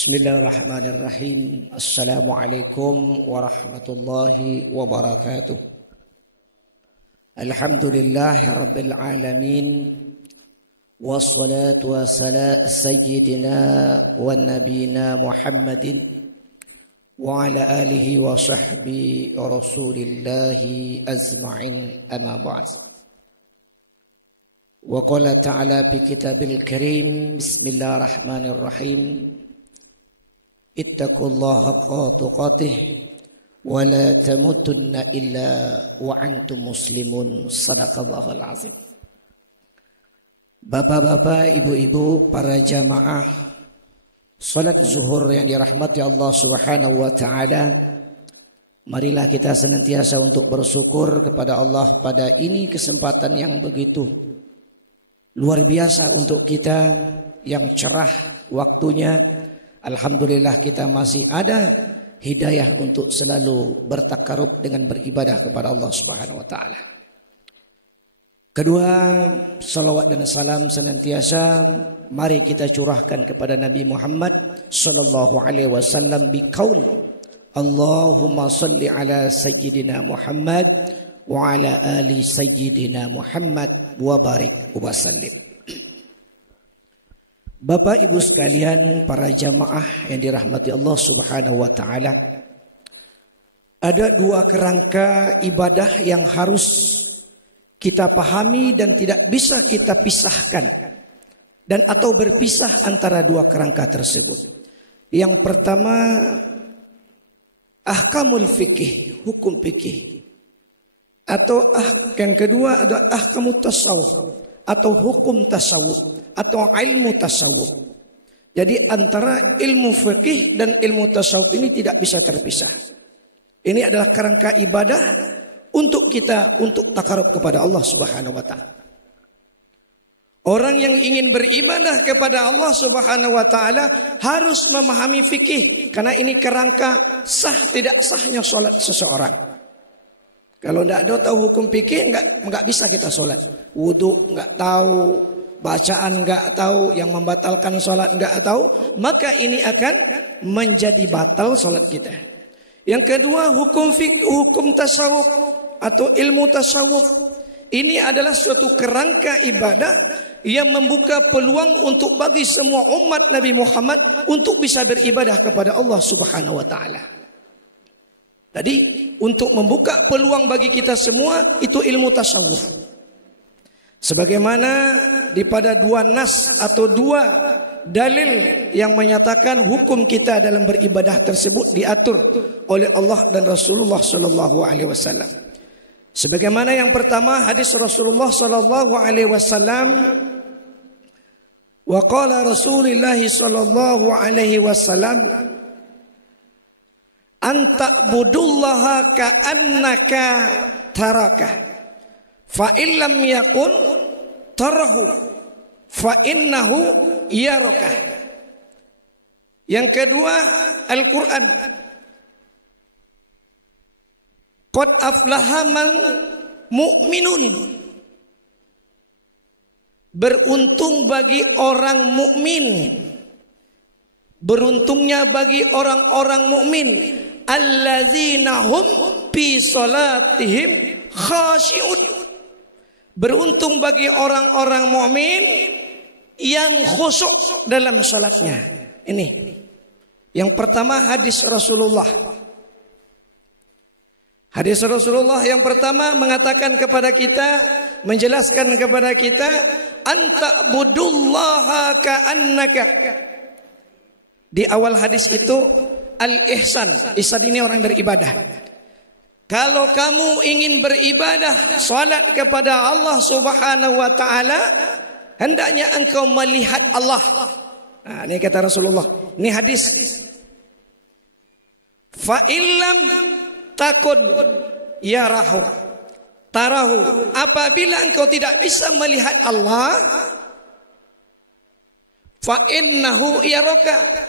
Bismillahirrahmanirrahim. Assalamualaikum warahmatullahi wabarakatuh. Alhamdulillahi rabbil alamin. Wassalatu wassalamu sayyidina wa nabiyina Muhammadin wa ala alihi wa sahbihi wa rasulillahi azma'in, amma ba'd. Wa qala ta'ala fi kitabil karim, bismillahirrahmanirrahim. Ittaqullaha haqqa tuqatih wa la tamutunna illa wa antum muslimun. Sadaqallahul azim. Bapak-bapak, ibu-ibu, para jamaah salat zuhur yang dirahmati Allah Subhanahu wa taala, marilah kita senantiasa untuk bersyukur kepada Allah pada ini kesempatan yang begitu luar biasa untuk kita, yang cerah waktunya. Alhamdulillah kita masih ada hidayah untuk selalu bertakarub dengan beribadah kepada Allah Subhanahu wa taala. Kedua, salawat dan salam senantiasa mari kita curahkan kepada Nabi Muhammad sallallahu alaihi wasallam biqaul Allahumma salli ala sayyidina Muhammad wa ala ali sayyidina Muhammad wa barik wa sallim. Bapak ibu sekalian, para jamaah yang dirahmati Allah Subhanahu wa taala, ada dua kerangka ibadah yang harus kita pahami dan tidak bisa kita pisahkan dan atau berpisah antara dua kerangka tersebut. Yang pertama, ahkamul fikih, hukum fikih. Atau yang kedua adalah ahkamut tasawuf atau hukum tasawuf atau ilmu tasawuf. Jadi antara ilmu fikih dan ilmu tasawuf ini tidak bisa terpisah. Ini adalah kerangka ibadah untuk kita untuk takarub kepada Allah Subhanahu wa taala. Orang yang ingin beribadah kepada Allah Subhanahu wa taala harus memahami fikih, karena ini kerangka sah tidak sahnya salat seseorang. Kalau tidak tahu hukum fikih, enggak bisa kita sholat. Wudu enggak tahu, bacaan enggak tahu, yang membatalkan sholat enggak tahu, maka ini akan menjadi batal sholat kita. Yang kedua, hukum tasawuf atau ilmu tasawuf. Ini adalah suatu kerangka ibadah yang membuka peluang untuk bagi semua umat Nabi Muhammad untuk bisa beribadah kepada Allah Subhanahu wa taala. Tadi untuk membuka peluang bagi kita semua itu ilmu tasawuf. Sebagaimana di pada dua nas atau dua dalil yang menyatakan hukum kita dalam beribadah tersebut diatur oleh Allah dan Rasulullah sallallahu alaihi wasallam. Sebagaimana yang pertama hadis Rasulullah sallallahu alaihi wasallam, wa qala Rasulullah sallallahu alaihi wasallam, anta budullaha ka'annaka taraka fa illam yakun tarahu fa innahu yaraka. Yang kedua Al-Quran, qad aflaha man mu'minun, beruntung bagi orang mukmin, beruntungnya bagi orang-orang mukmin, allazina hum fi salatihim khashi'un, beruntung bagi orang-orang mukmin yang khusyuk dalam salatnya. Ini yang pertama hadis Rasulullah. Hadis Rasulullah yang pertama mengatakan kepada kita, menjelaskan kepada kita, anta budullaha ka'annaka. Di awal hadis itu al-ihsan. Ihsan ini orang beribadah. Kalau kamu ingin beribadah, salat kepada Allah Subhanahu wa taala, hendaknya engkau melihat Allah. Nah, ini kata Rasulullah. Ini hadis. Fa illam takun yarahu tarahu. Apabila engkau tidak bisa melihat Allah, fa innahu yaraka,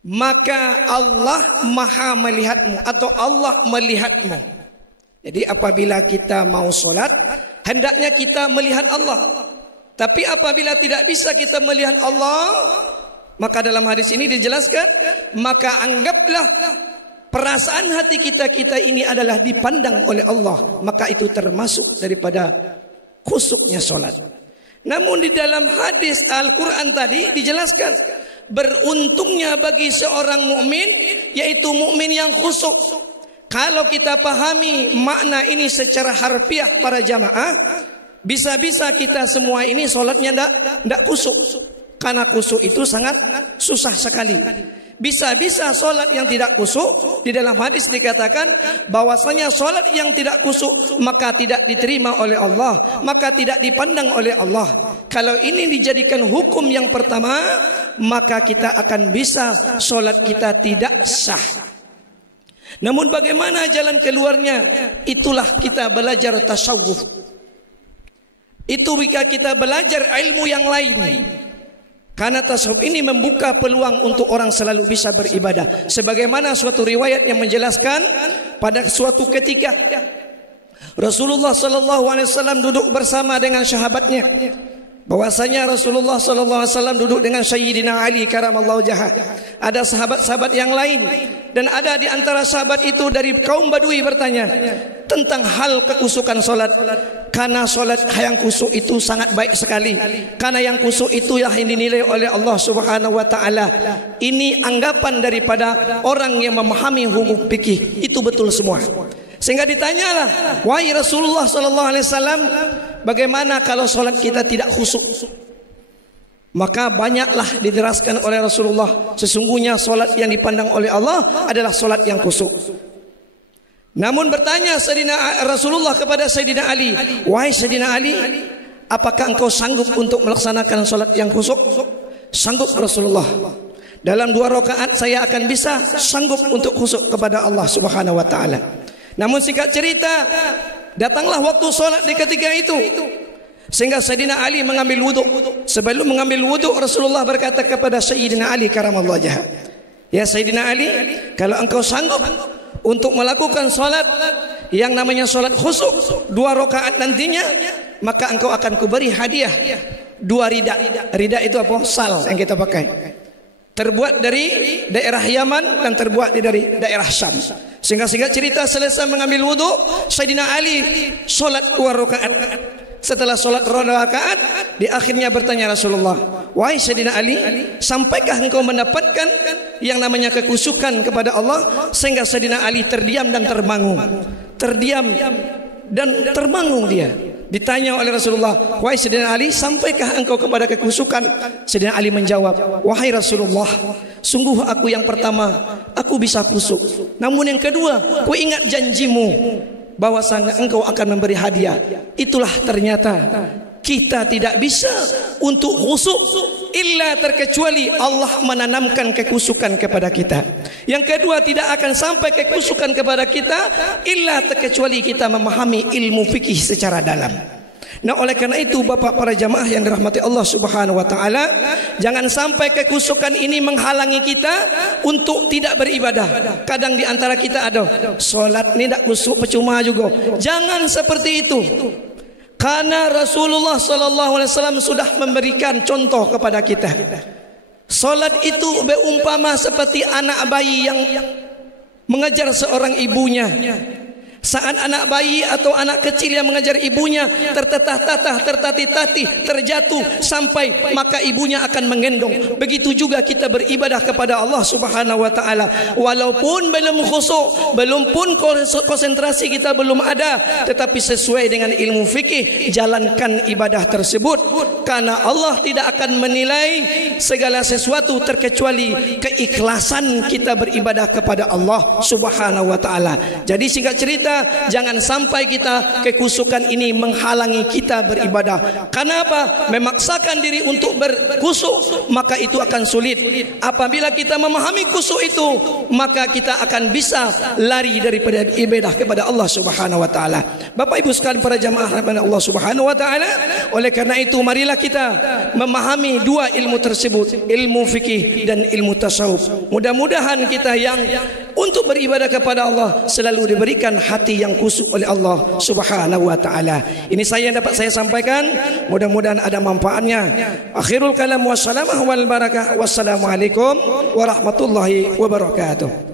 maka Allah maha melihatmu atau Allah melihatmu. Jadi apabila kita mau sholat, hendaknya kita melihat Allah. Tapi apabila tidak bisa kita melihat Allah, Maka dalam hadis ini dijelaskan, maka anggaplah perasaan hati kita ini adalah dipandang oleh Allah, maka itu termasuk daripada khusyuknya solat. Namun di dalam hadis Al-Quran tadi dijelaskan, beruntungnya bagi seorang mukmin, yaitu mukmin yang khusyuk. Kalau kita pahami makna ini secara harfiah para jamaah, bisa-bisa kita semua ini solatnya tidak khusyuk. Karena khusyuk itu sangat susah sekali. Bisa-bisa solat yang tidak khusyuk, di dalam hadis dikatakan bahwasanya solat yang tidak khusyuk maka tidak diterima oleh Allah, maka tidak dipandang oleh Allah. Kalau ini dijadikan hukum yang pertama, maka kita akan bisa solat kita tidak sah. Namun bagaimana jalan keluarnya? Itulah kita belajar tasawuf. Itu jika kita belajar ilmu yang lain. Karena tasawuf ini membuka peluang untuk orang selalu bisa beribadah. Sebagaimana suatu riwayat yang menjelaskan, pada suatu ketika Rasulullah SAW duduk bersama dengan sahabatnya. Bahwasanya Rasulullah SAW duduk dengan Sayyidina Ali karamallahu wajhah. Ada sahabat-sahabat yang lain, dan ada di antara sahabat itu dari kaum Badui bertanya tentang hal kekusukan solat. Karena solat yang khusyuk itu sangat baik sekali. Karena yang khusyuk itu yang dinilai oleh Allah Subhanahu wa taala. Ini anggapan daripada orang yang memahami hukum fikih. Itu betul semua. Sehingga ditanyalah, wahai Rasulullah sallallahu alaihi wasallam, bagaimana kalau solat kita tidak khusyuk? Maka banyaklah diteraskan oleh Rasulullah, sesungguhnya solat yang dipandang oleh Allah adalah solat yang khusyuk. Namun bertanya Sayyidina Rasulullah kepada Sayyidina Ali, wahai Sayyidina Ali, apakah engkau sanggup untuk melaksanakan solat yang khusyuk? Sanggup Rasulullah. Dalam 2 rakaat saya akan bisa sanggup untuk khusyuk kepada Allah Subhanahu wa taala. Namun singkat cerita, datanglah waktu solat di ketika itu, sehingga Sayyidina Ali mengambil wuduk. Sebelum mengambil wuduk, Rasulullah berkata kepada Sayyidina Ali karamallahu wajhah, ya Sayyidina Ali, kalau engkau sanggup untuk melakukan solat yang namanya solat khusyuk 2 rakaat nantinya, maka engkau akan kuberi hadiah 2 rida. Rida itu apa? Sal yang kita pakai, terbuat dari daerah Yaman dan terbuat dari daerah Syam. Sehingga cerita selesai mengambil wudhu, Sayyidina Ali solat 2 rakaat. Setelah solat 2 rakaat, di akhirnya bertanya Rasulullah, wahai Sayyidina Ali, sampaikah engkau mendapatkan yang namanya kekhusyukan kepada Allah? Sehingga Sayyidina Ali terdiam dan termangu. Terdiam dan termangu dia. Ditanya oleh Rasulullah, wahai Sayyidina Ali, sampaikah engkau kepada kekhusyukan? Sayyidina Ali menjawab, wahai Rasulullah, sungguh aku yang pertama, aku bisa khusyuk. Namun yang kedua, ku ingat janjimu bahwasanya engkau akan memberi hadiah. Itulah ternyata kita tidak bisa untuk khusyuk illa terkecuali Allah menanamkan kekhusyukan kepada kita. Yang kedua, tidak akan sampai kekhusyukan kepada kita illa terkecuali kita memahami ilmu fikih secara dalam. Nah, oleh karena itu Bapak para jamaah yang dirahmati Allah Subhanahu wa taala, jangan sampai kekhusyukan ini menghalangi kita untuk tidak beribadah. Kadang di antara kita ada solat ini tidak khusyuk percuma juga. Jangan seperti itu. Karena Rasulullah sallallahu alaihi wasallam sudah memberikan contoh kepada kita. Solat itu beumpama seperti anak bayi yang mengejar seorang ibunya. Saat anak bayi atau anak kecil yang mengejar ibunya tertatah-tatah, tertatih-tatih, terjatuh sampai maka ibunya akan menggendong. Begitu juga kita beribadah kepada Allah Subhanahu wa taala. Walaupun belum khusyuk, belum pun konsentrasi kita belum ada, tetapi sesuai dengan ilmu fikih jalankan ibadah tersebut, karena Allah tidak akan menilai segala sesuatu terkecuali keikhlasan kita beribadah kepada Allah Subhanahu wa taala. Jadi singkat cerita, jangan sampai kita kekhusyukan ini menghalangi kita beribadah. Kenapa? Memaksakan diri untuk berkhusyuk, maka itu akan sulit. Apabila kita memahami khusyuk itu, maka kita akan bisa lari daripada ibadah kepada Allah Subhanahu wa taala. Bapak Ibu sekalian para jamaah Allah Subhanahu wa taala, oleh karena itu marilah kita memahami 2 ilmu tersebut, ilmu fikih dan ilmu tasawuf. Mudah-mudahan kita yang untuk beribadah kepada Allah selalu diberikan hati yang khusyuk oleh Allah Subhanahu wa taala. Ini saya yang dapat saya sampaikan, mudah-mudahan ada manfaatnya. Akhirul kalam wassalamu wal barakah. Wassalamualaikum warahmatullahi wabarakatuh.